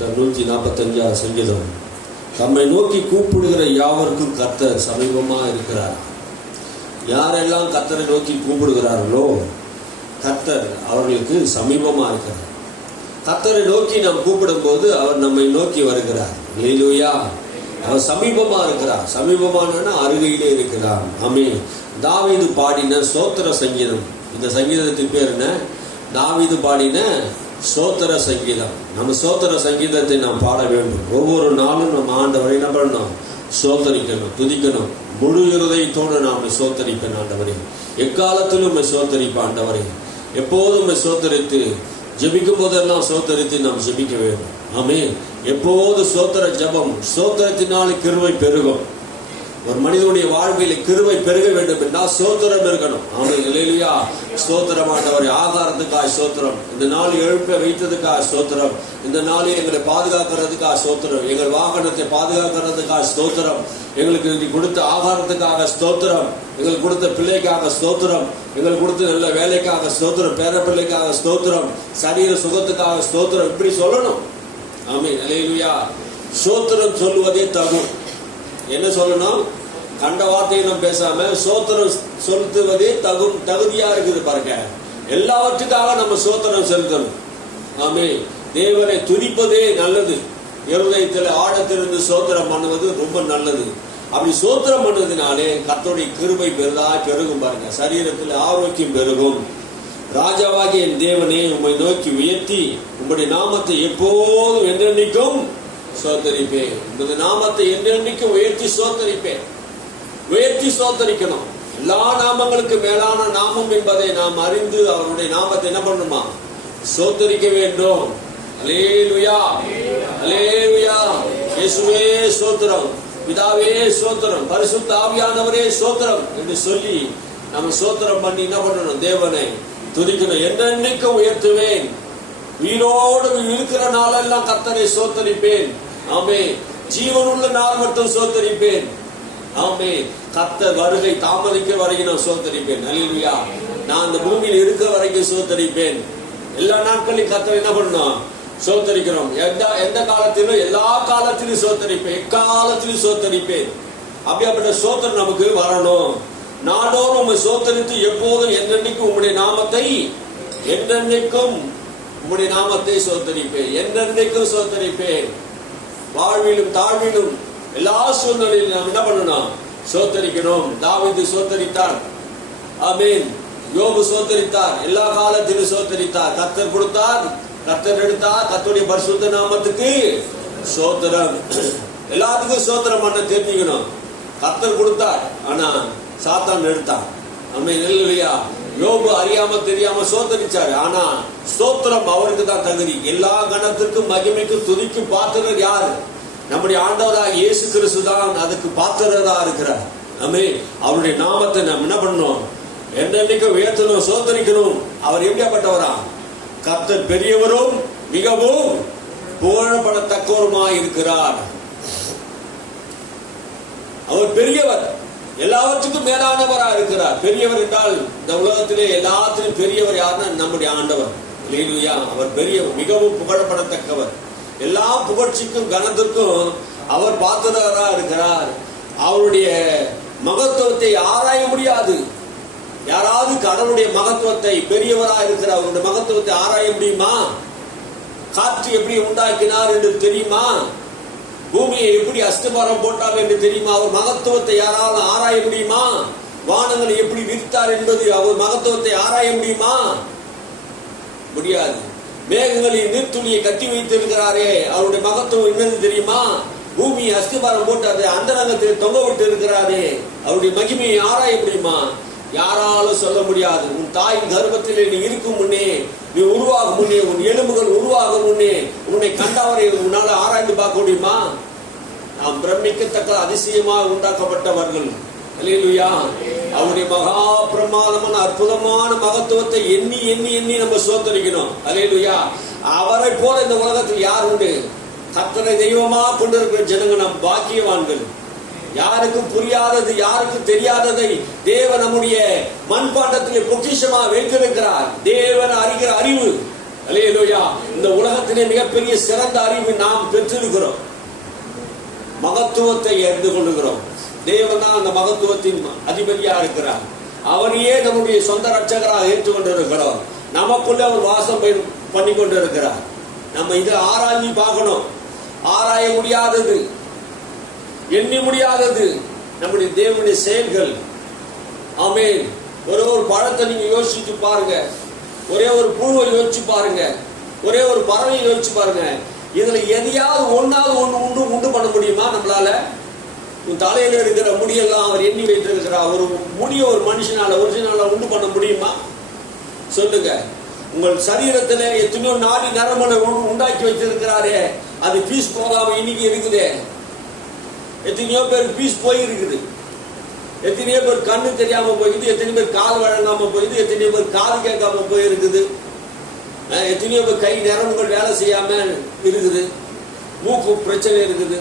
145 சங்கீதம். தம்மை நோக்கி கூப்பிடுகிற யாவருக்கும் கர்த்தர் சமீபமா இருக்கிறார். யாரெல்லாம் கர்த்தரை நோக்கி கூப்பிடுகிறார்களோ கர்த்தர் அவர்களுக்கு சமீபமா இருக்கிறார். கர்த்தரை நோக்கி நாம் கூப்பிடும் போது அவர் நம்மை நோக்கி வருகிறார். அல்லேலூயா. அவர் சமீபமா இருக்கிறார். சமீபமான அருகையிலே இருக்கிறார். ஆமென். தாவீது பாடின ஸ்தோத்திர சங்கீதம். இந்த சங்கீதத்தின் பேர் என்ன? தாவீது பாடின ஸ்தோத்திர சங்கீதம். நம்ம ஸ்தோத்திர சங்கீதத்தை நாம் பாட வேண்டும். ஒவ்வொரு நாளும் நம்ம ஆண்டவரை என்ன பண்ணணும்? ஸ்தோத்தரிக்கணும், துதிக்கணும். முழு இருதயத்தோடு நாம் ஸ்தோத்தரிப்பேன் ஆண்டவரே. எக்காலத்திலும் ஸ்தோத்தரிப்பேன் ஆண்டவரே. எப்போதும் ஸ்தோத்தரித்து ஜெபிக்கும் போதெல்லாம் ஸ்தோத்தரித்து நாம் ஜெபிக்க வேண்டும். ஆமென். எப்போது ஸ்தோத்திர ஜெபம், ஸ்தோத்திரத்தினால் கிருபை பெருகும். ஒரு மனிதனுடைய வாழ்வில் கிருபை பெருக வேண்டும் என்றால் ஸ்தோத்திரம் இருக்கணும். ஆமென். அல்லேலூயா. ஸ்தோத்திரம் ஆண்டவரே. ஆகாரத்துக்காக ஸ்தோத்திரம். இந்த நாள் எழுப்ப வைத்ததுக்காக ஸ்தோத்திரம். இந்த நாளில் எங்களை பாதுகாக்கிறதுக்காக ஸ்தோத்திரம். எங்கள் வாகனத்தை பாதுகாக்கிறதுக்காக ஸ்தோத்திரம். எங்களுக்கு கொடுத்த ஆகாரத்துக்காக ஸ்தோத்திரம். எங்களுக்கு கொடுத்த பிள்ளைக்காக ஸ்தோத்திரம். எங்களுக்கு கொடுத்த நல்ல வேலைக்காக ஸ்தோத்திரம். பேர பிள்ளைக்காக ஸ்தோத்திரம். சரீர சுகத்துக்காக ஸ்தோத்திரம். இப்படி சொல்லணும். ஆமென். அல்லேலூயா. ஸ்தோத்திரம் சொல்லுவதே தகும். என்ன சொல்லணும்? கண்ட வார்த்தையை நாம் பேசாம ஸ்தோத்திரம் செலுத்துவதே தகுதியா இருக்குது பாருங்க. எல்லாவற்றுக்காக நம்ம ஸ்தோத்திரம் செலுத்தணும். ஆமென். தேவனை துதிப்பதே நல்லது. இருதயத்தில் ஆழத்திலிருந்து ஸ்தோத்திரம் பண்ணுவது ரொம்ப நல்லது. அப்படி ஸ்தோத்திரம் பண்ணதுனாலே கர்த்தருடைய கிருபை பெருகும் பாருங்க. சரீரத்தில் ஆரோக்கியம் பெருகும். ராஜாவாகிய என் தேவனே, உம்மை நோக்கி உயர்த்தி உம்முடைய நாமத்தை எப்போதும் என்றென்னைக்கும் சோத்தரிப்பேன். உமது நாமத்தை என்றென்னைக்கும் உயர்த்தி சோத்தரிப்பேன். உயர்த்தி சோத்தரிக்கணும். எல்லா நாமங்களுக்கு மேலான நாமம் என்பதை நாம் அறிந்து அவருடைய நாமத்தை என்ன பண்ணணுமா? சோத்தரிக்க வேண்டும். அல்லேலூயா, அல்லேலூயா. இயேசுவே ஸ்தோத்திரம், பிதாவே ஸ்தோத்திரம், பரிசுத்த ஆவியானவரே ஸ்தோத்திரம் என்று சொல்லி நம்ம ஸ்தோத்திரம் பண்ணி என்ன பண்ணணும்? தேவனை துதிக்கணும். என்றென்னைக்கும் உயர்த்துவேன். உயிரோடு இருக்கிற நாளெல்லாம் கர்த்தரை சோத்தரிப்பேன். ஆமென். ஜீவனுள்ள நாள் மட்டும் சோத்தரிப்பேன். ஆமென். கர்த்தர் வருகை தாமதிக்க வரைக்கும் நான் சோத்தரிப்பேன். அல்லேலூயா. நான் அந்த பூமியில் இருக்கிற வரைக்கும் சோத்தரிப்பேன். எல்லா நாட்களையும் கர்த்தரை என்ன பண்ணணும்? சோத்தரிக்கிறோம். எந்த காலத்திலும் எல்லா காலத்திலும் சோத்தரிப்பேன். எக்காலத்திலும் சோத்தரிப்பேன். அப்படிப்பட்ட சோத்திரம் நமக்கு வரணும். நாடோறும் உம்மை சோத்தரித்து எப்போதும் என்றென்னைக்கும் உம்முடைய நாமத்தை என்றென்னைக்கும் உம்முடைய நாமத்தை சோத்தரிப்பேன். என்றென்னைக்கும் சோத்தரிப்பேன். வாழ்விலும் தாழ்விலும் எல்லா சூழ்நிலையிலும் நாம் என்ன பண்ணணும்? சோத்தரிக்கணும். தாவீது சோத்தரித்தார். ஆமென். யோபு சோத்தரித்தார். எல்லா காலத்திலும் சோத்தரித்தார். கர்த்தர் கொடுத்தார், கர்த்தர் எடுத்தார். கர்த்தருடைய பரிசுத்த நாமத்துக்கு சோத்திரம். எல்லாத்துக்கும் சோத்திரம் பண்ண தெரிஞ்சுக்கணும். கர்த்தர் கொடுத்தார், ஆனா சாத்தான் எடுத்தான். ஆமென். அல்லேலூயா. யோபு அறியாம தெரியாம சோத்தரிச்சாரு. ஆனா ஸ்தோத்திரம் அவருக்கு தான் தகுதி. எல்லா கணத்திற்கும் மகிமைக்கும் துதிக்கும் பாத்திரர் யாரு? நம்முடைய ஆண்டவராக இயேசு கிறிஸ்து தான் அதுக்கு பாத்திரரா இருக்கிறார். ஆமென். அவருடைய நாமத்தை நாம் என்ன பண்ணணும்? என்னென்னைக்கும் உயர்த்தணும், சோத்தரிக்கணும். அவர் எப்படியாப்பட்டவரா? கர்த்தர் பெரியவரும் மிகவும் புகழப்படத்தக்கவருமாய் இருக்கிறார். அவர் பெரியவர், எல்லாவற்றுக்கும் மேலானவரா இருக்கிறார். பெரியவர் என்றால் இந்த உலகத்திலே எல்லாத்திலும் பெரியவர் யாருன்னா நம்முடைய ஆண்டவர். அல்லேலூயா. அவர் பெரியவர், மிகவும் புகழப்படத்தக்கவர். எல்லா புகழ்ச்சிக்கும் கனத்திற்கும் அவர் பாத்திரரா இருக்கிறார். அவருடைய மகத்துவத்தை ஆராய முடியாது. யாராவது கடவுளுடைய மகத்துவத்தை, பெரியவரா இருக்கிற அவருடைய மகத்துவத்தை ஆராய முடியுமா? காற்று எப்படி உண்டாக்கினார் என்று தெரியுமா? பூமியை எப்படி அஸ்திபாரம் போட்டார் என்று தெரியுமா? அவர் மகத்துவத்தை யாராவது ஆராய முடியுமா? வானங்களை எப்படி விரித்தார் என்பது அவர் மகத்துவத்தை ஆராய முடியுமா? முடியாது. மேகங்களின் நீர்த்துளியை கட்டி வைத்திருக்கிறாரே, அவருடைய மகத்துவம் என்னது தெரியுமா? பூமியை அஸ்திபாரம் போட்டாரு, அந்தரங்கத்தில் தொங்க விட்டு இருக்கிறாரே, அவருடைய மகிமையை ஆராய முடியுமா? யாராலும் சொல்ல முடியாது. உன் தாயின் கர்ப்பத்திலே நீ இருக்கும் முன்னே, நீ உருவாகும் முன்னே, உன் எலும்புகள் உருவாகும் முன்னே உன்னை கண்டவரை உன்னால ஆராய்ந்து பார்க்க முடியுமா? நாம் பிரமிக்கத்தக்க அதிசயமாக உண்டாக்கப்பட்டவர்கள். அல்லேலூயா. அவருடைய மகா பிரமாதமான அற்புதமான மகத்துவத்தை எண்ணி எண்ணி எண்ணி நம்ம சோத்தரிக்கணும். அல்லேலூயா. அவரை போல இந்த உலகத்தில் யார் உண்டு? கர்த்தரை தெய்வமா கொண்டிருக்கிற ஜனங்க நாம் பாக்கியவான்கள். யாருக்கும் புரியாதது, யாருக்கும் தெரியாததை தேவன் நம்முடைய மண்பாண்டத்திலே பொக்கிஷமா வைத்திருக்கிறார். தேவன் அறிகிற அறிவு. அல்லேலூயா. இந்த உலகத்திலே மிகப்பெரிய சிறந்த அறிவு நாம் பெற்றிருக்கிறோம். மகத்துவத்தை அறிந்து கொள்ளுகிறோம். தேவன் தான் அந்த மகத்துவத்தின் அதிபதியா இருக்கிறார். அவரையே நம்முடைய சொந்த ரட்சகராக ஏற்றுக்கொண்டிருக்கிறோம். நமக்குள்ள அவர் வாசம் பண்ணி கொண்டு இருக்கிறார். நம்ம இதை ஆராய்ச்சி பார்க்கணும். ஆராய முடியாதது, எண்ணி முடியாதது நம்முடைய தேவனுடைய செயல்கள். ஆமென். ஒரே ஒரு பழத்தை நீங்க யோசிச்சு பாருங்க, ஒரே ஒரு பூவை யோசிச்சு பாருங்க, ஒரே ஒரு பறவையை யோசிச்சு பாருங்க. இதுல எதையாவது ஒண்ணு உண்டு பண்ண முடியுமா நம்மளால? உன் தலையில இருக்கிற முடியெல்லாம் அவர் எண்ணி வைத்திருக்கிறார். ஒரு முடிய ஒரு மனுஷனால ஒரிஜினலா உண்டு பண்ண முடியுமா சொல்லுங்க? உங்கள் சரீரத்துல எத்தனையோ நாடி நரம்பனை உண்டாக்கி வச்சிருக்கிறாரே, அது பீஸ் போகாம இன்னைக்கு இருக்குதே. எத்தனையோ பேருக்கு பீஸ் போயிருக்குது. எத்தனையோ பேர் கண்ணு தெரியாம போயிடுது, எத்தனை பேர் கால் வழங்காம போயிடுது, எத்தனையோ பேர் காது கேட்காம போயிருக்குது, எத்தனையோ பேர் கை நரம்புகள் வேலை செய்யாம இருக்குது, மூக்கு பிரச்சனை இருக்குது,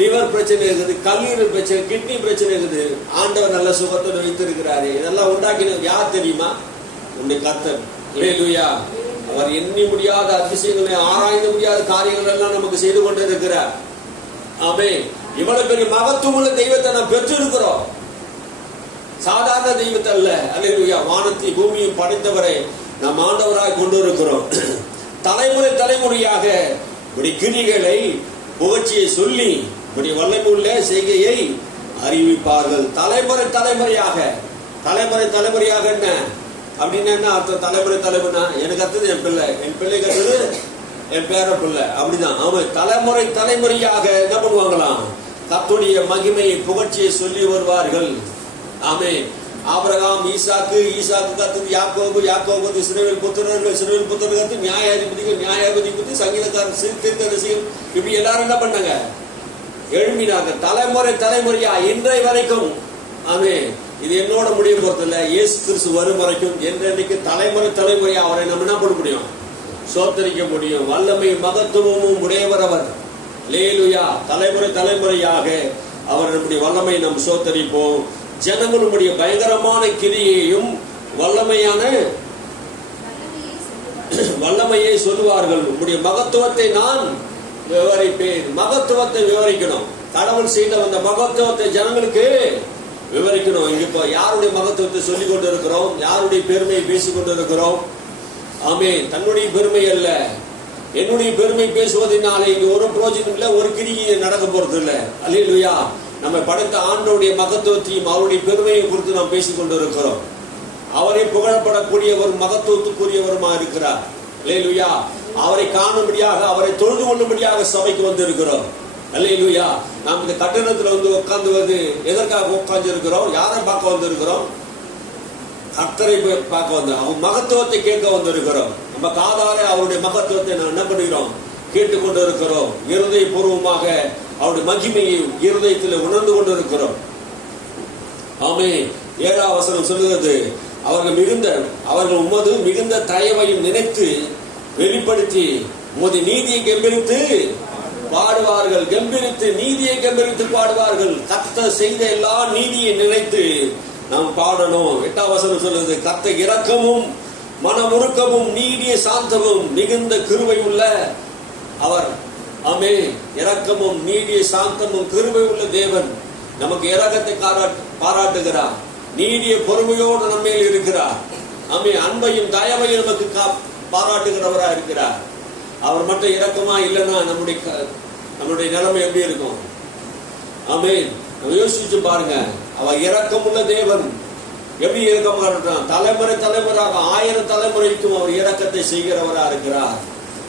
லிவர் பிரச்சனை இருக்குது, கல்லீரல் பிரச்சனை, கிட்னி பிரச்சனை இருக்குது. ஆண்டவர் நல்ல சுகத்தை வைத்திருக்கிறாரு. இதெல்லாம் உண்டாக்கினது யார் தெரியுமா? உன்னுடைய கர்த்தர். அல்லேலூயா. அவர் எண்ணி முடியாத அதிசயங்களை, ஆராய்ந்து முடியாத காரியங்கள் எல்லாம் நமக்கு செய்து கொண்டு இருக்கிறார். ஆமென். இவ்வளவு பெரிய மகத்துவமுள்ள தெய்வத்தை நாம் பெற்றிருக்கிறோம். சாதாரண தெய்வத்தை அல்ல. அல்லேலூயா. வானத்தை பூமியும் படைத்தவரை நாம் ஆண்டவராய் கொண்டு இருக்கிறோம். தலைமுறை தலைமுறையாக இப்படி கிரிகளை புகழ்ச்சியை சொல்லி இப்படி வல்லமையுள்ள செய்கையை அறிவிப்பார்கள். தலைமுறை தலைமுறையாக. தலைமுறை தலைமுறையாக என்ன அப்படின்னு என்ன அர்த்தம்? தலைமுறை தலைமுறைனா எனக்கு அடுத்தது என் பிள்ளை, என் பிள்ளை கத்துது என் பேர பிள்ளை, அப்படிதான். ஆமா, தலைமுறை தலைமுறையாக என்ன பண்ணுவாங்களாம்? கர்த்தருடைய மகிமையை புகழ்ச்சியை சொல்லி வருவார்கள். ஆமே. ஆபிரகாம் ஈசாக்கு, ஈசாக்கு கத்துது யாக்கோபு, யாக்கோபு இஸ்ரவேல் புத்திரர்கள், இஸ்ரவேல் புத்திரர்கள் கத்து நியாயாதிபதிகள், நியாயாதிபதி பத்தி சங்கீதக்காரர், தீர்க்கதரிசிகள், இப்படி எல்லாரும் என்ன பண்ணாங்க? எழுப்பினாங்க. தலைமுறை தலைமுறையா இன்றைய வரைக்கும். ஆமே. இது என்னோட முடிய போறதில்ல. இயேசு கிறிஸ்து வரும் வரைக்கும் என்றைக்கு தலைமுறை தலைமுறையா அவரை நம்ம என்ன பண்ண முடியும்? சோத்தரிக்க முடியும். வல்லமை மகத்துவமும் உடையவர் அவர். அல்லேலூயா. தலைமுறை தலைமுறையாக அவர் நம்முடைய வல்லமை நாம் சோத்தரிப்போம். ஜனங்களுடைய பயங்கரமான கிரியையையும் வல்லமையை சொல்லுவார்கள். உங்களுடைய மகத்துவத்தை நான் விவரிப்பேன். மகத்துவத்தை விவரிக்கணும். கடவுள் செய்த அந்த மகத்துவத்தை ஜனங்களுக்கு விவரிக்கணும். இங்க இப்ப யாருடைய மகத்துவத்தை சொல்லிக் கொண்டு இருக்கிறோம்? யாருடைய பெருமையை பேசிக் கொண்டு இருக்கிறோம்? ஆமே. தன்னுடைய பெருமை அல்ல, என்னுடைய பெருமை பேசுவதனால இங்க ஒரு பிரோஜனம் இல்லை, ஒரு கிரியை நடக்க போறது இல்லை. அல்லேலூயா. நம்ம படைத்த ஆண்டவருடைய மகத்துவத்தையும் அவருடைய பெருமையை குறித்து நாம் பேசிக் கொண்டு இருக்கிறோம். அவரை புகழப்படக்கூடிய ஒரு மகத்துவத்துக்குரியவருமா இருக்கிறார். அல்லேலூயா. அவரை காணும்படியாக, அவரை தொழுது கொள்ளும்படியாக சபைக்கு வந்து இருக்கிறோம். அல்லேலூயா. நாம் இந்த கட்டணத்துல வந்து உட்கார்ந்து எதற்காக உட்கார்ந்து இருக்கிறோம்? யாரை பார்க்க வந்து இருக்கிறோம்? கர்த்தரை பார்க்க வந்து, அவன் மகத்துவத்தை கேட்க வந்து இருக்கிறோம். நம்ம காதார அவருடைய மகத்துவத்தை நாம் என்ன பண்ணுகிறோம்? கேட்டுக்கொண்டு இருக்கிறோம். இருதய பூர்வமாக அவருடைய மகிமையை இருதயத்தில் உணர்ந்து கொண்டு இருக்கிறோம். ஆமே. 7ஆம் வசனம் சொல்லுகிறது, அவர்கள் உமது மிகுந்த தயவையும் நினைத்து வெளிப்படுத்தி உமது நீதியை கெம்பீரித்து பாடுவார்கள். கெம்பீரித்து, நீதியை கெம்பீரித்து பாடுவார்கள். கர்த்தர் செய்த எல்லா நீதியை நினைத்து நாம் பாடணும். 8ஆம் வசனம் சொல்லுது, கர்த்தர் இரக்கமும் மனமுருக்கமும் நீடிய சாந்தமும் மிகுந்த கிருபை உள்ள அவர். ஆமே. இரக்கமும் நீடிய சாந்தமும் கிருபை உள்ள தேவன் நமக்கு இரக்கத்தை பாராட்டுகிறார். நீடிய பொறுமையோடு நம்மேல் இருக்கிறார். ஆமே. அன்பையும் தயவையும் நமக்கு பாராட்டுகிறவராக இருக்கிறார். அவர் மட்டும் இரக்கமா இல்லைன்னா நம்முடைய நிலைமை எப்படி இருக்கும்? ஆமே. நம்ம யோசிச்சு பாருங்க. அவர் இரக்கமுள்ள தேவன். எப்படி இரக்கமா இருக்கிறான்? தலைமுறை தலைமுறையாக 1000 தலைமுறைக்கும் அவர் இரக்கத்தை செய்கிறவராக இருக்கிறார்.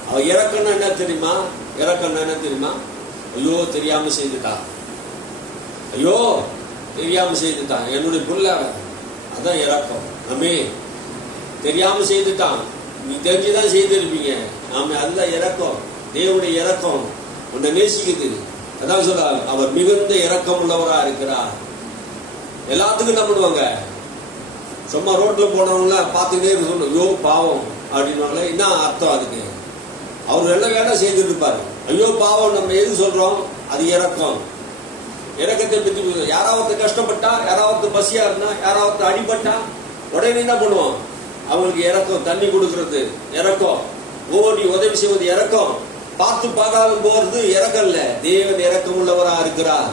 அவர் இரக்கம்னா என்ன தெரியுமா? இரக்கம்னா என்ன தெரியுமா? ஐயோ தெரியாம செய்துட்டான், ஐயோ தெரியாம செய்துட்டான், என்னுடைய புள்ள, அதான் இரக்கம். ஆமே. தெரியாம செய்துட்டான், நீ தெரிஞ்சுதான் செய்திருப்பீங்க. ஆமே. அதுதான் இரக்கம். தேவனுடைய இரக்கம் உன்னை நேசிக்குது. அதான் சொல்றார், அவர் மிகுந்த இரக்கம் உள்ளவராக இருக்கிறார். எல்லாத்துக்கும் என்ன பண்ணுவாங்க? சும்மா ரோட்ல போனவங்கள பார்த்துக்கிட்டே இருக்கு, ஐயோ பாவம் அப்படின்னு. என்ன அர்த்தம் அதுக்கு? அவர் எல்லாம் வேலை செய்துட்டு இருப்பாரு. ஐயோ பாவம் நம்ம எது சொல்றோம்? அது இரக்கம். இரக்கத்தை பற்றி யாராவது கஷ்டப்பட்டா, யாராவது பசியா இருந்தா, யாராவது அடிபட்டா உடனே என்ன பண்ணுவோம்? அவங்களுக்கு இரக்கம், தண்ணி கொடுக்கறது இரக்கம். ஓடி உதவி செய்வது இரக்கம், பார்த்து பார்க்காம போறது இரக்கம் இல்ல. தேவன் இரக்கம் உள்ளவரா இருக்கிறார்.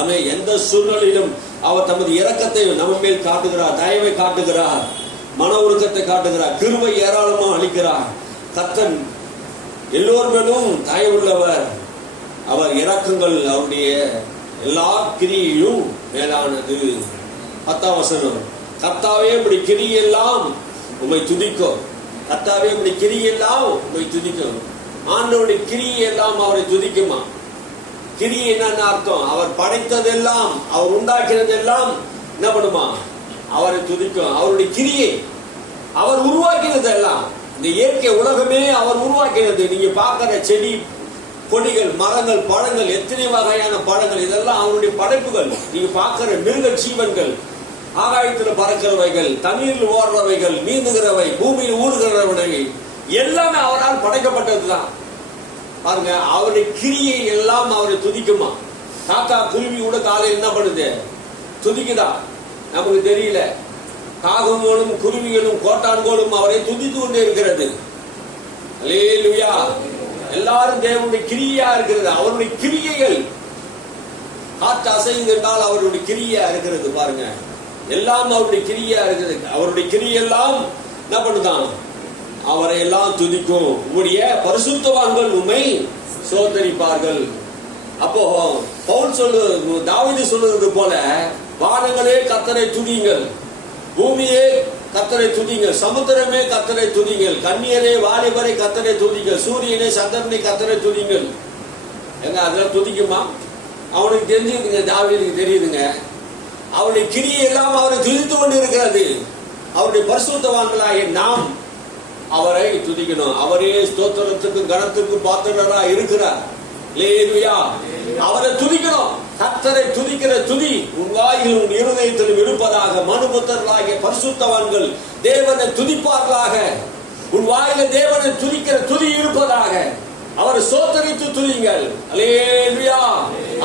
ஆமென். எந்த சூழ்நிலையிலும் அவர் தமது இரக்கத்தை நம்ம மேல் காட்டுகிறார், தயவை காட்டுகிறார், மன உருக்கத்தை காட்டுகிறார், கிருபை ஏராளமா அளிக்கிறார். கர்த்தர் எல்லோர் மேலும் தயவுள்ளவர். அவர் இரக்கங்கள் அவருடைய எல்லா கிரியையும் மேலானது. 10ஆம் வசனம், கர்த்தாவே இப்படி கிரியெல்லாம் உம்மை துதிக்கும். கர்த்தாவே இப்படி கிரியெல்லாம் உம்மை துதிக்கும். ஆண்டவருடைய கிரியெல்லாம் அவரை துதிக்குமா? கிரியை என்னன்னு அர்த்தம்? அவர் படைத்ததெல்லாம், அவர் உண்டாக்கினதெல்லாம் என்ன பண்ணுமா? அவரை துதிக்கும். அவருடைய கிரியை, அவர் உருவாக்கினதெல்லாம், இந்த இயற்கை உலகமே அவர் உருவாக்கினது. நீங்க பார்க்கிற செடி கொடிகள், மரங்கள், பழங்கள், எத்தனை வகையான பழங்கள், இதெல்லாம் அவருடைய படைப்புகள். நீங்க பார்க்கிற மிருக ஜீவன்கள், ஆகாயத்தில் பறக்கிறவைகள், தண்ணீரில் ஓடுறவைகள், நீந்துகிறவை, பூமியில் ஊடுகிறவை, எல்லாமே அவரால் படைக்கப்பட்டதுதான். பாருங்க, அவருடைய கிரியை எல்லாம் அவரை துதிக்குமா? காக்கா குருவி கூட காலையில் என்ன பண்ணுது? துதிக்குதா? நமக்கு தெரியல. காகங்களும் குருவிகளும் கோட்டான்களும் அவரை துதித்து கொண்டே இருக்கிறது. அல்லேலூயா. எல்லாரும் தேவனுடைய கிரியா இருக்கிறது. அவருடைய கிரியைகள், காற்று அசைந்து என்றால் அவருடைய கிரியா இருக்கிறது. பாருங்க, எல்லாம் அவருடைய கிரியா இருக்கிறது. அவருடைய கிரியெல்லாம் என்ன பண்ணுதான்? அவரை எல்லாம் துதிக்கும். உம்முடைய பரிசுத்தவான்கள் உம்மை சோதரிப்பார்கள். அப்போ பவுல் தாவீது சொல்லுவது போல, வானங்களே கர்த்தரை துதிங்கள், பூமியே கர்த்தரை துதிங்கள், சமுத்திரமே கர்த்தரை துதிங்கள், கன்னியரே வாலிபரை கர்த்தரை துதிங்கள், சூரியனே சந்திரனை கர்த்தரை துதிங்கள். எங்க அதெல்லாம் துதிக்குமா? அவனுக்கு தெரிஞ்சுதுங்க, தாவீதுக்கு தெரியுதுங்க. அவருடைய கிரியை எல்லாம் அவரை துதித்து கொண்டு இருக்கிறது. அவருடைய பரிசுத்தவான்களாகிய நாம் அவரை துதிக்கணும். அவரே ஸ்தோத்திரத்துக்கும் கனத்துக்கும் பாத்திரரா இருக்கிறார். அல்லேலூயா. அவரை துதிக்கணும். கர்த்தரை துதிக்கிற துதி உன் வாயிலும் உன் இருதயத்திலும் இருப்பதாக. மனுபுத்தர்களாகிய பரிசுத்தவான்கள் தேவனை துதிப்பார்களாக. உன் வாயில தேவனை துதிக்கிற துதி இருப்பதாக. அவரை ஸ்தோத்திரித்து துதிங்கள். அல்லேலூயா.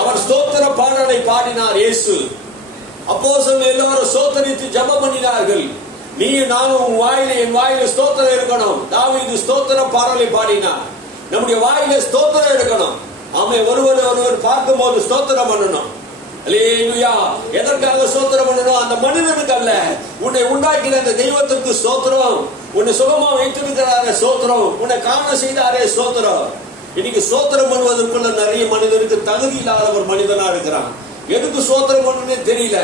அவர் ஸ்தோத்திர பாடலை பாடினார் இயேசு. அப்போஸ்தலர்கள் எல்லாரும் ஸ்தோத்திரித்து ஜெபம் பண்ணினார்கள். நீ நானும் உன் வாயில, என் வாயில ஸ்தோத்திரம் இருக்கணும். தாவீது ஸ்தோத்திர பாடலை பாடினார். நம்முடைய வாயில ஸ்தோத்திரம் இருக்கணும். ஆமே. ஒருவர் பார்க்கும் போது ஸ்தோத்திரம் பண்ணணும். அல்லேலூயா. எதற்காக ஸ்தோத்திரம் பண்ணணும்? அந்த மனிதனுக்கு அல்ல, உன்னை உண்டாக்கின அந்த தெய்வத்திற்கு ஸ்தோத்திரம். உன்னை சுகமா வைத்திருக்கிறாரே ஸ்தோத்திரம். உன்னை காண செய்தாரே ஸ்தோத்திரம். இன்னைக்கு ஸ்தோத்திரம் பண்ணுவதற்குள்ள நிறைய மனிதனுக்கு தகுதி இல்லாத ஒரு மனிதனா இருக்கிறான். எதுக்கு ஸ்தோத்திரம் பண்ணுன்னே தெரியல,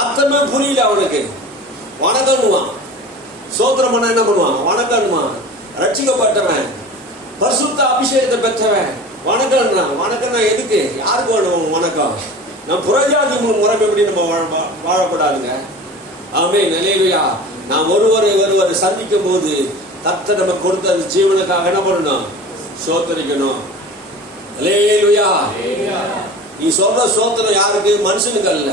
அர்த்தமே புரியல அவனுக்கு. வணக்கம்னுவான். ஸ்தோத்திரம் பண்ண என்ன பண்ணுவான்? வணக்கம்னுவான். ரட்சிக்கப்பட்டவன், பரிசுத்த அபிஷேகத்தை பெற்றவன் வணக்கம்ன்றான். வணக்கம்னா எதுக்கு? யாருக்கு வேணும் வணக்கம்? நம்ம புறஜாதி முறைப்படி நம்ம வாழப்படாதுங்க. ஆமென். அல்லேலூயா. நாம் ஒருவரை சந்திக்கும் போது கர்த்தர் நமக்கு கொடுத்த அந்த ஜீவனுக்காக என்ன பண்ணணும்? ஸ்தோத்திரிக்கணும். அல்லேலூயா. நீ சொல்ற ஸ்தோத்திரம் யாருக்கு? மனுஷனுக்கு அல்ல,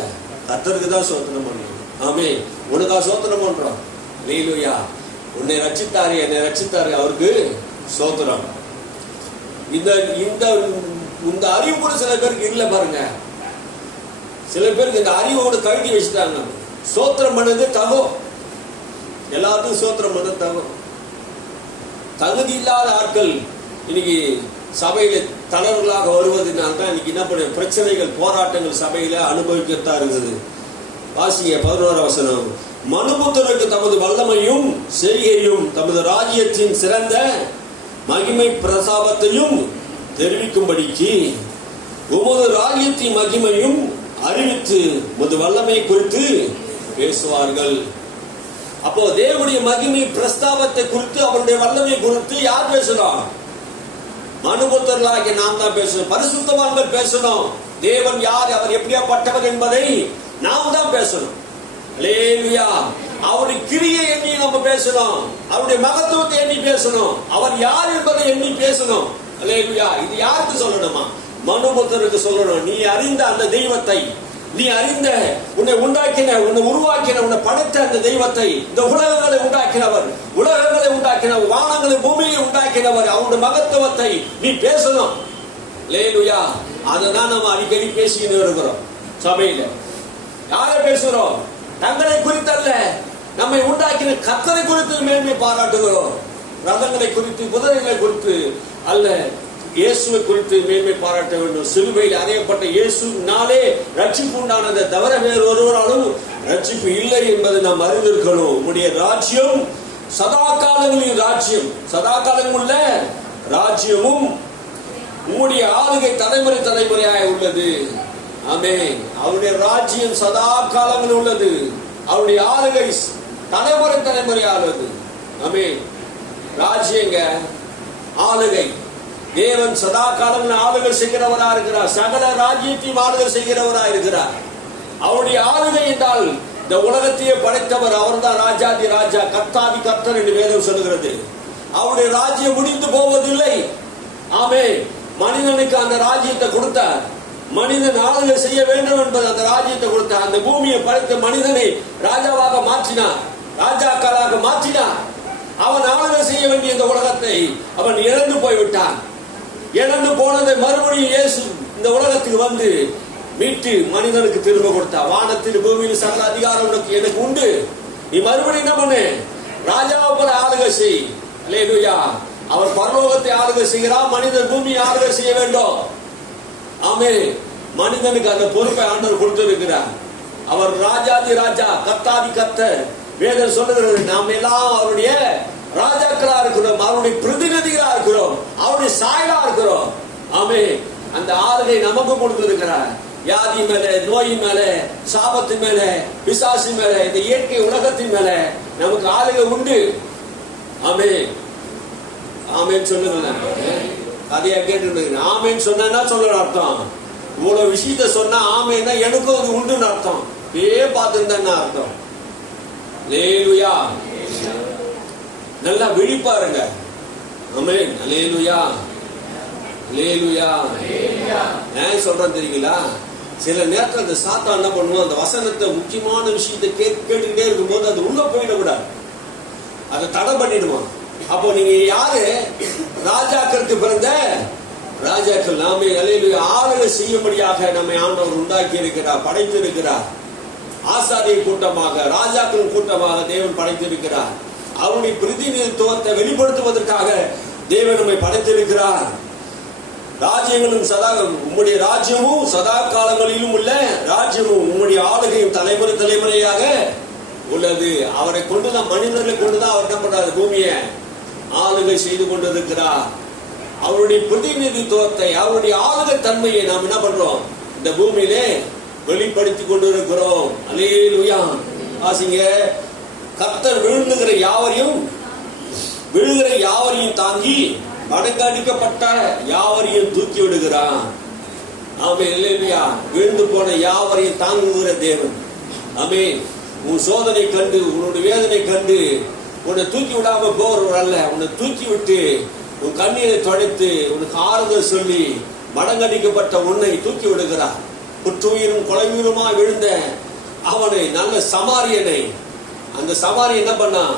கர்த்தருக்கு தான் ஸ்தோத்திரம் பண்ணணும். ஆமென். உனக்கா ஸ்தோத்திரம் பண்றோம். அல்லேலூயா. உன்னை ரட்சித்தாரு, என்னை ரட்சித்தாரு, அவருக்கு ஸ்தோத்திரம். இந்த அறிவு கூட சில பேருக்கு இல்ல. பாருங்க, சில பேருக்கு இந்த அறிவோட கழட்டி வச்சுட்டாங்க. ஸ்தோத்திரம் பண்ணது தகும், எல்லாத்துக்கும் ஸ்தோத்திரம் பண்ணது தகும். தகுதி இல்லாத ஆட்கள் இன்னைக்கு சபையில தலைவர்களாக வருவதனால்தான் இன்னைக்கு என்ன பண்ண பிரச்சனைகள், போராட்டங்கள் சபையில அனுபவிக்கத்தான் இருக்குது. வாசிங்க 11ஆம் வசனம். மனுபுத்தருக்கு தமது வல்லமையும் செய்கையும் தமது ராஜ்யத்தின் சிறந்த மகிமை பிரசாபத்தையும் தெரிவிக்கும்படிக்கு உமது ராஜ்யத்தின் மகிமையும் அறிவித்து உமது வல்லமை குறித்து பேசுவார்கள். அப்போ தேவனுடைய மகிமை பிரஸ்தாபத்தை குறித்து, அவருடைய வல்லமை குறித்து யார் பேசணும்? மனுபுத்தர்களாகிய நாம் தான் பேசணும். பரிசுத்தவான்கள் பேசணும். தேவன் யார், அவர் எப்படியாப்பட்டவர் என்பதை நாம் தான் பேசணும். அல்லேலூயா. அவருடைய கிரியை எண்ணி நம்ம பேசணும். அவருடைய மகத்துவத்தை எண்ணி பேசணும். அவர் யார் என்பதை எண்ணி பேசணும். அல்லேலூயா. இது யாருக்கு சொல்லணுமா? மனுபுத்தருக்கு சொல்லணும். நீ அறிந்த அந்த தெய்வத்தை, நீ அறிந்த, உன்னை உண்டாக்கின, உன்னை உருவாக்கின, உன்னை படைத்த அந்த தெய்வத்தை, இந்த உலகங்களை உண்டாக்கினவர், வானங்களை பூமியை உண்டாக்கினவர், அவருடைய மகத்துவத்தை நீ பேசணும். அல்லேலூயா. அதுதான் நம்ம அடிக்கடி பேசிக்கிட்டு இருக்கிறோம் சபையில. யாரை பேசுகிறோம்? தங்களை குறித்தல்ல, நம்மை உண்டாக்கின கர்த்தரை குறித்து மேன்மை பாராட்டுகிறோம். ரதங்களை குறித்து, குதிரைகளை குறித்து அல்ல, இயேசுவை குறித்து மேன்மை பாராட்ட வேண்டும். சிலுவையில் அறையப்பட்ட இயேசுனாலே ரட்சிப்பு உண்டானதை தவிர வேறு ஒருவராலும் ரட்சிப்பு இல்லை என்பதை நாம் அறிந்திருக்கணும். உம்முடைய ராஜ்யம் சதா காலங்களின் ராஜ்யம், சதா காலம் உள்ள ராஜ்யமும் உம்முடைய ஆளுகை தலைமுறை தலைமுறையாக உள்ளது. ஆமென். அவருடைய ராஜ்யம் சதா காலங்களில் உள்ளது. அவருடைய ஆளுகை தலைமுறை தலைமுறையாக உள்ளது. ஆமென். ராஜ்யங்க, ஆளுகை. தேவன் சதா காலங்களில் ஆளுகை செய்கிறவராக இருக்கிறார். சகல ராஜ்யத்தையும் ஆளுகை செய்கிறவராக இருக்கிறார். அவருடைய ஆளுகை என்றால் இந்த உலகத்தையே படைத்தவர் அவர்தான். ராஜாதி ராஜா, கர்த்தாதி கர்த்தர் என்று வேதம் சொல்லுகிறது. அவருடைய ராஜ்யம் முடிந்து போவதில்லை. ஆமென். மனிதனுக்கு அந்த ராஜ்யத்தை கொடுத்தார். மனிதன் ஆளுகை செய்ய வேண்டும் என்பது அந்த ராஜ்யத்தை கொடுத்தார். அந்த பூமியை படைத்த மனிதனை ராஜாவாக மாற்றினார், ராஜாக்களாக மாற்றினார். அவன் ஆளுகை செய்ய வேண்டிய இந்த உலகத்தை அவன் இழந்து போய்விட்டான். இழந்து போனதை மறுபடியும் இயேசு இந்த உலகத்துக்கு வந்து மீட்டு மனிதனுக்கு திரும்ப கொடுத்தார். வானத்தில் பூமியில் சகல அதிகாரம் உனக்கு எனக்கு உண்டு, நீ மறுபடியும் என்ன பண்ணு, ராஜாவை போல ஆளுகை செய். அல்லேலூயா. அவர் பரலோகத்தை ஆளுகை செய்கிறார், மனிதன் பூமியை ஆளுகை செய்ய வேண்டும். ஆமென். மனிதனுக்கு அந்த பொறுப்பை ஆண்டவர் கொடுத்திருக்கிறார். அவர் ராஜாதி ராஜா, கர்த்தாதி கர்த்தர். வேதம் சொல்லுகிறது நாம் எல்லாம் அவருடைய ராஜாக்களா இருக்கிறோம், அவருடைய பிரதிநிதிகளா இருக்கிறோம், அவருடைய சாயலா இருக்கிறோம். ஆமென். அந்த ஆளுகை நமக்கு கொடுத்திருக்கிறார். வியாதி மேல, நோய் மேல, சாபத்து மேல, பிசாசு மேல, இந்த இயற்கை உலகத்தின் மேல நமக்கு ஆளுகை உண்டு. ஆமென். ஆமென் சொல்லுங்க. அதையா கேட்டு ஆமேன்னு சொன்னா சொல்ல அர்த்தம். இவ்வளவு விஷயத்த சொன்னா ஆமேன்னா எனக்கும் அது உண்டுன்னு அர்த்தம். பார்த்துருந்தா அர்த்தம். அல்லேலூயா. நல்லா விழிப்பாருங்க. ஆமென். அல்லேலூயா. அல்லேலூயா. ஏன் சொல்றேன் தெரியுங்களா? சில நேரத்தில் அந்த சாத்தான் என்ன பண்ணுவோம், அந்த வசனத்தை முக்கியமான விஷயத்தை கேட்டுக்கிட்டே இருக்கும்போது அது உள்ள போயிடக்கூடாது, அதை தடை பண்ணிடுவான். அப்போ நீங்க யாரு? ராஜாக்களுக்கு பிறந்த ராஜாக்கள். நாமே அல்லேலூயா. ஆளுகை செய்யும்படியாக நம்மை ஆண்டவர் உண்டாக்கி இருக்கிறார், படைத்திருக்கிறார். ஆசாரிய கூட்டமாக, ராஜாக்கள் கூட்டமாக தேவன் படைத்திருக்கிறார். அவருடைய பிரதிநிதித்துவத்தை வெளிப்படுத்துவதற்காக தேவன் நம்மை படைத்திருக்கிறார். ராஜ்யங்களும் சதா, உம்முடைய ராஜ்யமும் சதா காலங்களிலும் உள்ள ராஜ்யமும் உம்முடைய ஆளுகையும் தலைமுறை தலைமுறையாக உள்ளது. அவரை கொண்டுதான், மனிதர்களை கொண்டுதான் அவர் என்ன பண்றாரு, பூமியை ஆளுகை செய்து கொண்டிருக்கிறார். அவருடைய பிரதிநிதித்துவத்தை, அவருடைய ஆளுகை தன்மையை நாம் என்ன பண்றோம், இந்த பூமியிலே வெளிப்படுத்தி கொண்டிருக்கிறோம். அல்லேலூயா. ஆசிங்க. கர்த்தர் விழுந்துகிற விழுகிற யாவரையும் தாங்கி அடங்கடிக்கப்பட்ட யாவரையும் தூக்கி விடுகிறான். ஆமென். அல்லேலூயா. விழுந்து போன யாவரையும் தாங்குகிற தேவன். ஆமென். உன் சோதனை கண்டு, உன்னுடைய வேதனை கண்டு உன்னை தூக்கி விடாம போறவர் அல்ல. உன்னை தூக்கி விட்டு உன் கண்ணீரை துடைத்து உனக்கு ஆறுதல் சொல்லி மடங்கடிக்கப்பட்ட உன்னை தூக்கி விடுகிறார். குற்றுயிரும் கொலையுயிருமா விழுந்த அவனை, நல்ல சமாரியனை, அந்த சமாரியன் என்ன பண்ணான்,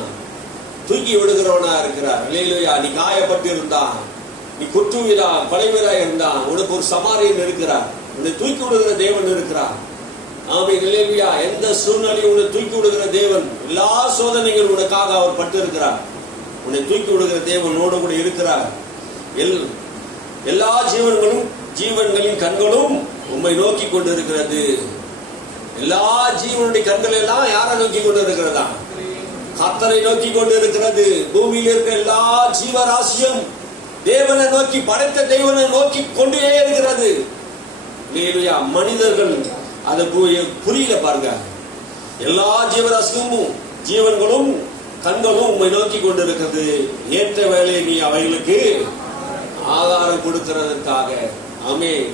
தூக்கி விடுகிறவனா இருக்கிறார். அல்லேலூயா. நீ காயப்பட்டு இருந்தான், நீ குற்றுயிரா கொலைவீரா இருந்தான், உனக்கு ஒரு சமாரியன் இருக்கிறார், உன்னை தூக்கி விடுகிற தேவன் இருக்கிறார். ஆமென். அல்லேலூயா. எந்த சூழ்நிலையும் உன்னை தூக்கி விடுகிற தேவன், எல்லா சோதனைகள் உனக்காக அவர் பட்டு இருக்கிறார். உன்னை தூக்கி விடுகிற தேவனோடு கூட இருக்கிறார். எல்லா ஜீவன்களின் கண்களும் உம்மை நோக்கி கொண்டு இருக்கிறது. எல்லா ஜீவனுடைய கண்கள் எல்லாம் யாரை நோக்கி கொண்டு இருக்கிறதா? கர்த்தரை நோக்கி கொண்டு இருக்கிறது. பூமியில் இருக்கிற எல்லா ஜீவராசியும் தேவனை நோக்கி, படைத்த தேவனை நோக்கி கொண்டே இருக்கிறது. அல்லேலூயா. மனிதர்கள் அதை புரியல பாருங்க. எல்லா ஜீவராசியும் ஜீவன்களும் கண்களும் உம்மை நோக்கி கொண்டிருக்கிறது. ஏற்ற வேலையை நீ அவைகளுக்கு ஆகாரம் கொடுக்கிறதுக்காக. ஆமென்.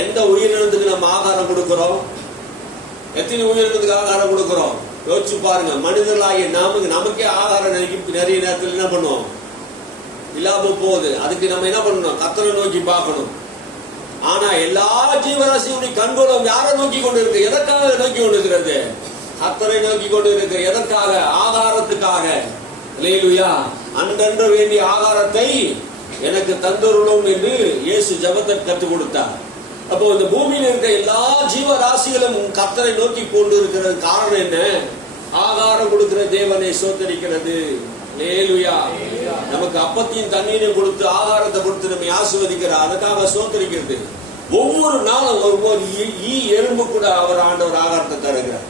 எந்த உயிரினத்துக்கு நம்ம ஆகாரம் கொடுக்கிறோம்? எத்தனை உயிரினத்துக்கு ஆகாரம் கொடுக்கிறோம்? யோசிச்சு பாருங்க. மனிதர்களாகிய நமக்கே ஆகாரம் நிறைய நேரத்தில் என்ன பண்ணுவோம், இல்லாம போகுது. அதுக்கு நம்ம என்ன பண்ணணும், கர்த்தரை நோக்கி பார்க்கணும். ஆனா எல்லா ஜீவராசியுடைய கண்களும் யாரை நோக்கி கொண்டு இருக்கு? எதற்காக நோக்கி கொண்டு இருக்கிறது? கர்த்தரை நோக்கி கொண்டு இருக்கு. எதற்காக? ஆகாரத்துக்காக. அல்லேலூயா. அன்றன்று வேண்டிய ஆகாரத்தை எனக்கு தந்தருளும் என்று இயேசு ஜெபத்தை கற்றுக் கொடுத்தார். அப்போ இந்த பூமியில் இருக்கிற எல்லா ஜீவராசிகளும் கர்த்தரை நோக்கி கொண்டு இருக்கிறது காரணம் என்ன? ஆகாரம் கொடுக்கிற தேவனை சோதரிக்கிறது. அல்லேலூயா. நமக்கு அப்பத்தையும் தண்ணீரையும் கொடுத்து ஆகாரத்தை கொடுத்து நம்மை ஆசீர்வதிக்கிறார். அதுக்காக சோதரிக்கிறது. ஒவ்வொரு நாளும் ஒவ்வொரு ஈ எறும்பு கூட அவர் ஆண்டவர் ஆகாரத்தை தருகிறார்.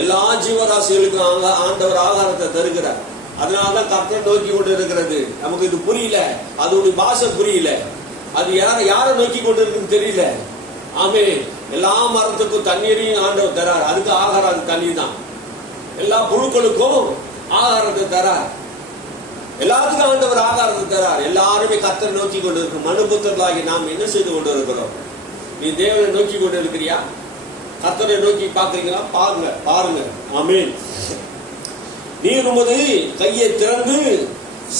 எல்லா ஜீவராசிகளுக்கும் ஆண்டவர் ஆகாரத்தை தருகிறார். அதனாலதான் கர்த்தரை நோக்கி கொண்டு இருக்கிறது. நமக்கு இது புரியல, அதோடைய பாஷை புரியல, அது யாரை நோக்கி கொண்டு இருக்குன்னு தெரியல. ஆமே, எல்லா மரத்துக்கும் தண்ணீரையும் ஆண்டவர் தரார். அதுக்கு ஆகாரம் அது தண்ணீர் தான். எல்லா புழுக்களுக்கும் ஆகாரத்தை தரார். எல்லாத்துக்கும் ஆண்டவர் ஆகாரத்தை தரார். எல்லாருமே கர்த்தரை நோக்கி கொண்டு இருக்கும். மனுபுத்திரர்களாகி நாம் என்ன செய்து கொண்டு இருக்கிறோம்? நீ தேவனை நோக்கி கொண்டு இருக்கிறியா? கர்த்தரை நோக்கி பார்க்கிறீங்களா? பாருங்க. ஆமென். நீர் உமது கையை திறந்து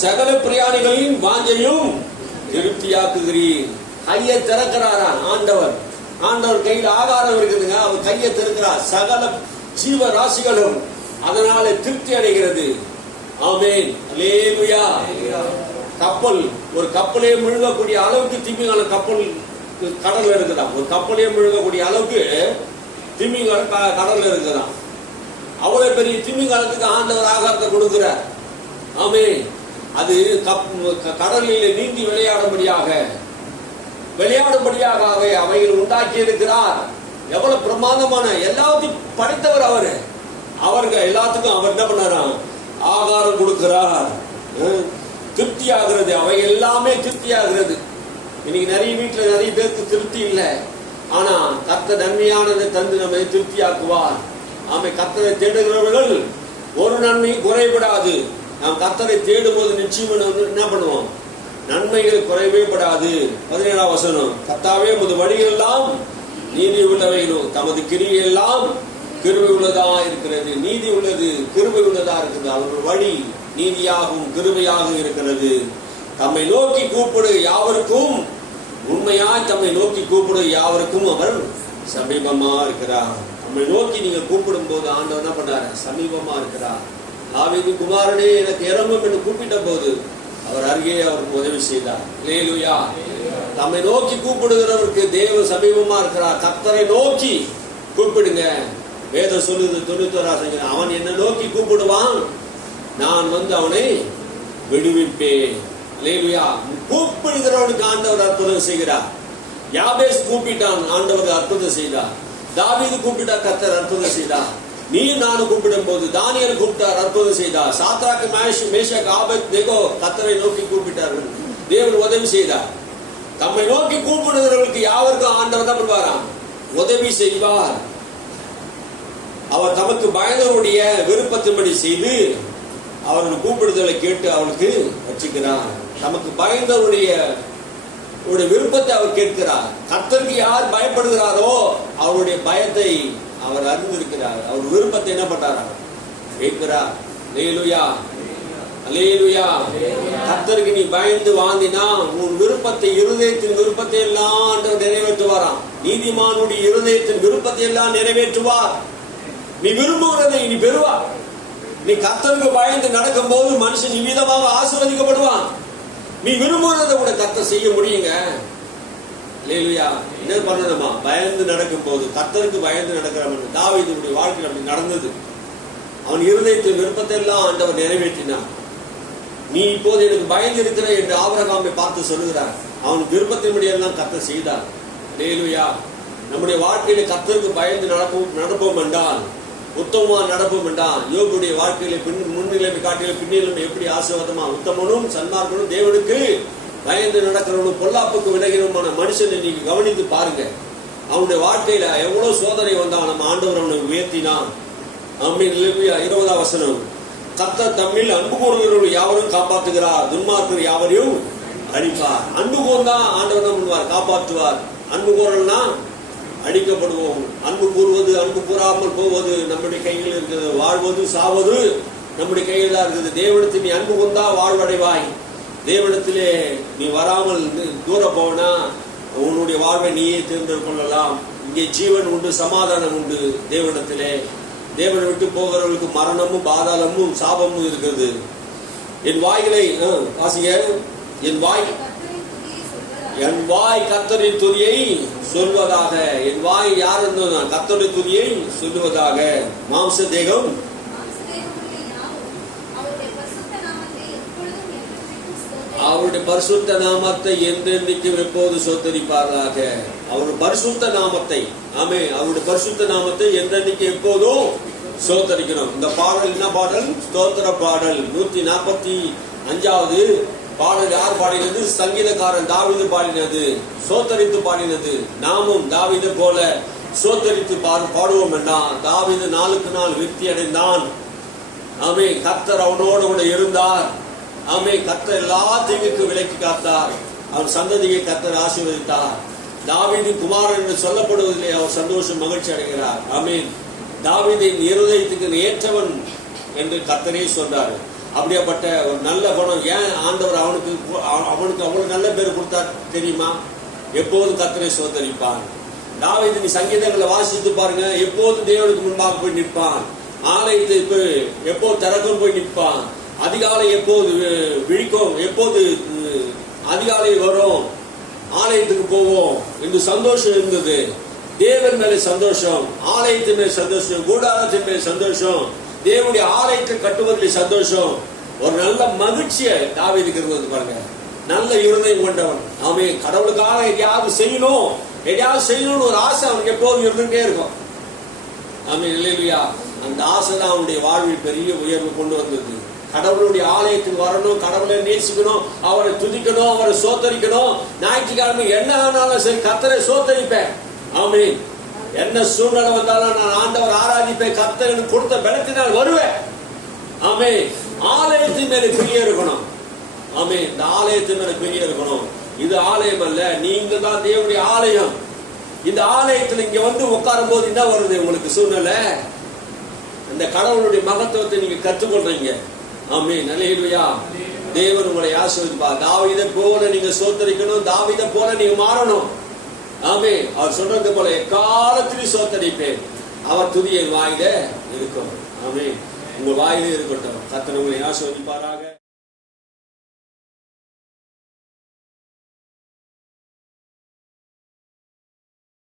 சகல பிரயாணிகளின் வாஞ்சையும் திருப்தியாக்குகிறீர். கையை திறக்கிறாரா ஆண்டவர்? ஆண்டவர் கையில் ஆகாரம் இருக்குதுங்க. அவர் கையை திறக்கிறார். சகல ஜீவ ராசிகளும் அதனால திருப்தி அடைகிறது. ஆமென். அல்லேலூயா. கப்பல், ஒரு கப்பலே முழுகக்கூடிய அளவுக்கு திமிங்கலம் கப்பல் கடல்ல இருக்குதான். ஒரு கப்பலே முழுகக்கூடிய அளவுக்கு திமிங்கலம் கடல்ல இருக்குதான். அவ்வளவு பெரிய திமிங்கலத்துக்கு ஆண்டவர் ஆகாரத்தை கொடுக்கிறார். ஆமென். அது கடலில் நீந்தி விளையாடும்படியாக அவைகள் உண்டாக்கி இருக்கிறார். எவ்வளவு பிரமாதமான, எல்லாத்தையும் படைத்தவர் அவரு. அவர்கள் எல்லாத்துக்கும் அவர் என்ன பண்ணாராம்? ஆகாரம் கொடுக்கிறார். திருப்தி ஆகிறது. அவை எல்லாமே திருப்தி ஆகிறது. இன்னைக்கு நிறைய வீட்டுல நிறைய பேருக்கு திருப்தி இல்லை. ஆனா கர்த்தர் நன்மையானதை தந்து நம்மை திருப்தி ஆக்குவார். ஆமை, கர்த்தரை தேடுகிறவர்கள் ஒரு நன்மையும் குறைபடாது. நாம் கர்த்தரை தேடும் போது நிச்சயம் என்ன பண்ணுவோம்? நன்மைகள் குறைவே படாது. 17ஆம் வசனம், கர்த்தாவே உமது வழிகள் எல்லாம் நீதி உள்ளவைகளும் தமது கிரியை எல்லாம் கிருபை உள்ளதா இருக்கிறது. நீதி உள்ளது, கிருபை உள்ளதா இருக்குது. அவர்கள் வழி நீதியாகவும் கிருபையாகவும் இருக்கிறது. தம்மை நோக்கி கூப்பிடு யாவருக்கும், உண்மையாய் தம்மை நோக்கி கூப்பிடு யாவருக்கும் அவர் சமீபமா இருக்கிறார். நம்மை நோக்கி நீங்க கூப்பிடும் போது ஆண்டவர் என்ன பண்றாரு? சமீபமா இருக்கிறார். தாவீது குமாரனே எனக்கு இறங்கும் என்று கூப்பிட்ட போது அவர் அருகே அவருக்கு உதவி செய்தார். அல்லேலூயா. நம்மை நோக்கி கூப்பிடுகிறவருக்கு தேவ சமீபமா இருக்கிறார். கர்த்தரை நோக்கி கூப்பிடுங்க. வேதம் சொல்லுது 91 அவன் என்னை நோக்கி கூப்பிடுவான், நான் வந்து அவனை விடுவிப்பேன். அல்லேலூயா. கூப்பிடுகிறவனுக்கு ஆண்டவர் அற்புதம் செய்கிறார். யாபேஸ் கூப்பிட்டான், ஆண்டவர் அற்புதம் செய்தார். தாவீது கூப்பிட்டா, கர்த்தர் அற்புதம் செய்தார். நீ நானும் கூப்பிடும் போது தானியேல் கூப்பிட்டார், அற்புதம் செய்தார். சாத்ராக் மேஷாக் ஆபேத்நேகோ கர்த்தரை நோக்கி கூப்பிட்டார்கள், தேவன் உதவி செய்தார். தம்மை நோக்கி கூப்பிடுகிறவர்களுக்கு யாவருக்கும் ஆண்டவர் தான் பண்ணுவாராம்? உதவி செய்வார். அவர் தமக்கு பயந்தவருடைய விருப்பத்தின்படி செய்து அவர்கள் கூப்பிடுதலை கேட்டு அவருக்கு ரட்சிக்கிறார். தமக்கு பயந்தவருடைய விருப்பத்தை அவர் கேட்கிறார். கர்த்தருக்கு யார் பயப்படுகிறாரோ அவருடைய பயத்தை அவர் அறிந்திருக்கிறார். அவர் விருப்பத்தை என்ன பண்றார்? கேட்கிறார். அல்லேலூயா. அல்லேலூயா. கர்த்தருக்கு நீ பயந்து வாழ்ந்தினா உன் விருப்பத்தை, இருதயத்தின் விருப்பத்தை எல்லாம் ஆண்டவர் நிறைவேற்றுவாராம். நீதிமானுடைய இருதயத்தின் விருப்பத்தை எல்லாம் நிறைவேற்றுவார். நீ விரும்புகிறதை நீ பெறுவார். நீ கர்த்தருக்கு பயந்து நடக்கும் போது மனுஷன் நிமிதமாக ஆசீர்வதிக்கப்படுவான். நீ விரும்புகிறத கூட கர்த்தர் செய்ய முடியுங்க. அல்லேலூயா. என்ன பண்ணணுமா? பயந்து நடக்கும் போது, கர்த்தருக்கு பயந்து நடக்கிறவன். தாவீதுடைய வாழ்க்கையில் அப்படி நடந்தது. அவன் இருதயத்தின் விருப்பத்தை எல்லாம் ஆண்டவர் நிறைவேற்றினான். நீ இப்போது எனக்கு பயந்து இருக்கிற என்று ஆபிரகாமை பார்த்து சொல்லுகிறார். அவன் விருப்பத்தின்படி எல்லாம் கர்த்தர் செய்தார். அல்லேலூயா. நம்முடைய வாழ்க்கையில கர்த்தருக்கு பயந்து நடப்போம் என்றால், உத்தமமா நடப்போம் என்றால், யோபுடைய வாழ்க்கையில முன்னிலைமை காட்டில பின்னிலைமை எப்படி ஆசீர்வாதமா, உத்தமனும் சன்மார்க்கனும் தேவனுக்கு பயந்து நடக்கிறவனும் பொல்லாப்புக்கு விலகினுமான மனுஷனை நீங்க கவனித்து பாருங்க. அவனுடைய வாழ்க்கையில எவ்வளவு சோதனை வந்தான், நம்ம ஆண்டவர் அவனை உயர்த்தினான். ஆமென். 20ஆம் வசனம், கர்த்தர் தம்மில் அன்பு கூறுகிறவர்கள் யாவரும் காப்பாற்றுகிறார், துன்மார்க்கர் யாவரையும் அழிப்பார். அன்பு கூர்ந்தா ஆண்டவர் தான் பண்ணுவார், காப்பாற்றுவார். அன்பு கூறல்னா அழிக்கப்படுவோம். அன்பு கூறுவது, அன்பு கூறாமல் போவது நம்முடைய கையில் இருக்கிறது. வாழ்வது சாவது நம்முடைய கையில் தான் இருக்குது. தேவனிடத்தில் நீ அன்பு கொண்டா வாழ்வடைவாய். தேவனிடத்திலே நீ வராமல் தூர போவனா உன்னுடைய வாழ்வை நீயே தேர்ந்தெடுக்கொள்ளலாம். இங்கே ஜீவன் உண்டு, சமாதானம் உண்டு தேவனிடத்திலே. தேவனை விட்டு போகிறவர்களுக்கு மரணமும் பாதாளமும் சாபமும் இருக்கிறது. என் வாய்களை வாசிங்க. என் வாய் கர்த்தரின் துதியை சொல்வதாக. என் வாய் யார் இருந்தது? கர்த்தருடைய துதியை சொல்லுவதாக. மாம்ச தேகம் அவருடைய பரிசுத்த நாமத்தை என்றென்றைக்கும் எப்போது சோத்தரிப்பார்களாக. அவருடைய பரிசுத்த நாமத்தை, ஆமே, அவருடைய பரிசுத்த நாமத்தை என்றென்றைக்கு எப்போதும் சோத்தரிக்கணும். இந்த பாடல் என்ன பாடல்? ஸ்தோத்திர பாடல். 145வது பாடல் யார் பாடினது? சங்கீதக்காரன் தாவீது பாடினது, சோத்தரித்து பாடினது. நாமும் தாவீது போல சோத்தரித்து பாடுவோம் என்றான். தாவீது நாளுக்கு நாள் விருத்தி அடைந்தான். ஆமே, கர்த்தர் அவனோடு கூட இருந்தார். ஆமே, கர்த்தர் எல்லா தீங்குக்கு விலக்கி காத்தார். அவன் சந்ததியை கர்த்தர் ஆசீர்வதித்தார். தாவீது குமாரன் என்று சொல்லப்படுவதிலே அவர் சந்தோஷம் மகிழ்ச்சி அடைகிறார். ஆமீன். தாவீதின் இருதயத்துக்கு ஏற்றவன் என்று கர்த்தரே சொல்றாரு. அப்படியாப்பட்ட ஒரு நல்ல குணம். ஏன் ஆண்டவர் அவனுக்கு அவ்வளவு நல்ல பேர் கொடுத்தார் தெரியுமா? எப்போதும் கர்த்தரை சோதரிப்பான். தாவீது நீ சங்கீதங்களை வாசித்து பாருங்க, எப்போதும் தேவனுக்கு முன்பாக போய் நிற்பான். ஆலயத்தை எப்போது திறக்கும் போய் நிற்பான். அதிகாலை எப்போது விழிக்கும், எப்போது அதிகாலை வரும், ஆலயத்துக்கு போவோம் என்று சந்தோஷம் இருந்தது. தேவன் மேலே சந்தோஷம், ஆலயத்தின் மேல் சந்தோஷம், கூடாரத்தின் மேல் சந்தோஷம், தேவனுடைய ஆலயத்தை கட்டுவதில் சந்தோஷம். ஒரு நல்ல மகிழ்ச்சியை தாவீதுக்கு இருந்தது பாருங்க. நல்ல இருதயம் கொண்டவன். அவன் கடவுளுக்காக எதையாவது செய்யணும்னு ஒரு ஆசை அவனுக்கு எப்போதும் இருந்துட்டே இருக்கும். ஆமென், அல்லேலூயா. அந்த ஆசை தான் அவனுடைய வாழ்வில் பெரிய உயர்வு கொண்டு வந்தது. கடவுளுடைய ஆலயத்துக்கு வரணும், கடவுளை நேசிக்கணும், அவரை துதிக்கணும், அவரை சோத்தரிக்கணும். ஞாயிற்றுக்கிழமை என்ன ஆனாலும் சரி கர்த்தரை சோத்தரிப்பேன். ஆமென். என்ன சூழ்நிலை வந்தாலும் நான் ஆண்டவர் ஆராதிப்பேன். கர்த்தர் எனக்கு கொடுத்த பலத்தினால் வருவேன். ஆமென். ஆலயத்தின் மேல பிரிய இருக்கணும். ஆமென். இந்த ஆலயத்தின் மேல பிரிய இருக்கணும். இது ஆலயம் அல்ல, நீங்க தான் தேவனுடைய ஆலயம். இந்த ஆலயத்தில் இங்க வந்து உட்காரும் போது என்ன வருது உங்களுக்கு சூழ்நிலை? இந்த கடவுளுடைய மகத்துவத்தை நீங்க கற்றுக்கொள்றீங்க. ஆமென், அல்லேலூயா. தேவன் உங்களை ஆசீர்வதிப்பார். தாவீதை போல நீங்க சோத்தரிக்கணும், தாவீதை போல நீங்க மாறணும். ஆமென். அவர் சொல்றது போல எக்காலத்திலும் சோத்தரிப்பேன். அவர் துதி என் வாயில இருக்கும். ஆமென். உங்க வாயிலே இருக்கட்டும். கர்த்தர் உங்களை ஆசீர்வதிப்பாராக.